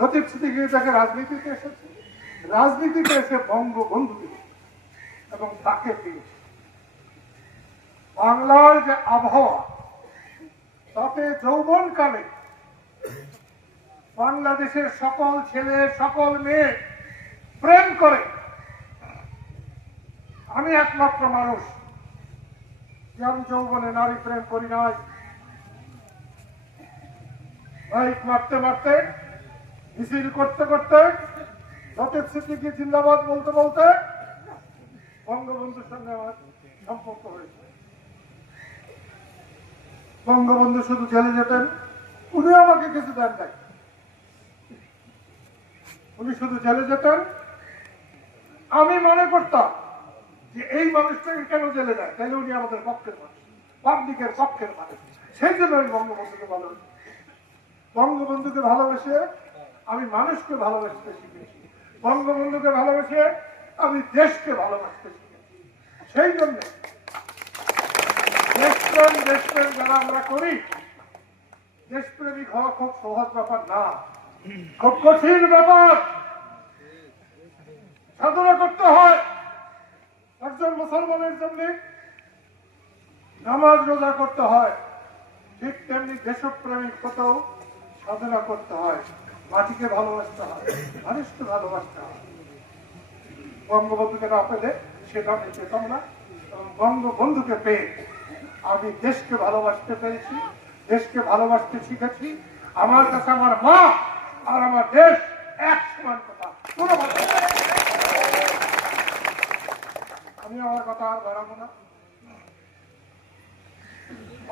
তাকে রাজনীতিতে এসেছে। রাজনীতিতে এসে বঙ্গবন্ধু এবং তাকে পেয়েছে। বাংলার যে আবহাওয়া, তাতে যৌবনকালে বাংলাদেশের সকল ছেলে, সকল মেয়ে প্রেম করে। আমি একমাত্র মানুষ, যে আমি যৌবনে নারী প্রেম করি নাই। মারতে মারতে মিছিল করতে করতে লতিফ সিদ্দিকি জিন্দাবাদ বলতে বলতে বঙ্গবন্ধুর সঙ্গে আমার সম্পর্ক হয়েছে। বঙ্গবন্ধু শুধু জেলে যেতেন, উনি আমাকে কিছু দেন নাই। উনি শুধু জেলে যেতেন। আমি মনে করতাম যে এই মানুষটাকে কেন জেলে দেয়? তাহলে উনি আমাদের পক্ষের মানুষ, পাবলিকের পক্ষের মানুষ। সেই জন্য আমি বঙ্গবন্ধুকে ভালোবাসি বঙ্গবন্ধুকে ভালোবেসে আমি মানুষকে ভালোবাসতে শিখেছি, বঙ্গবন্ধুকে ভালোবেসে, আমি দেশকে ভালোবাসতে শিখেছি। সেই জন্য দেশপ্রেম দেশপ্রেম যারা আমরা করি, দেশপ্রেমিক হওয়া খুব সহজ ব্যাপার না। খুব কঠিন ব্যাপার। সাধনা করতে হয় একজন মুসলমানের জন্য, নামাজ রোজা করতে হয়, ঠিক তেমনি দেশপ্রেমিক হতেও সাধনা করতে হয়। মাটিকে ভালোবাসতে হয়, মানুষকে ভালোবাসতে হয়। বঙ্গবন্ধুকে না পেলে সেটা আমি পেতাম না বঙ্গবন্ধুকে পেয়ে আমি দেশকে ভালোবাসতে পেরেছি, দেশকে ভালোবাসতে শিখেছি। আমার কাছে আমার মা আর আমার দেশ এক সমান কথা। কোনো আমি আমার কথা আর বাড়াবো না।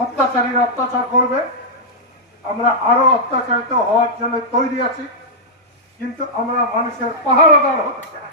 অত্যাচারীরা অত্যাচার করবে। আমরা আরও অত্যাচারিত হওয়ার জন্য তৈরি আছি কিন্তু আমরা মানুষের পাহারাদার হতে চাই।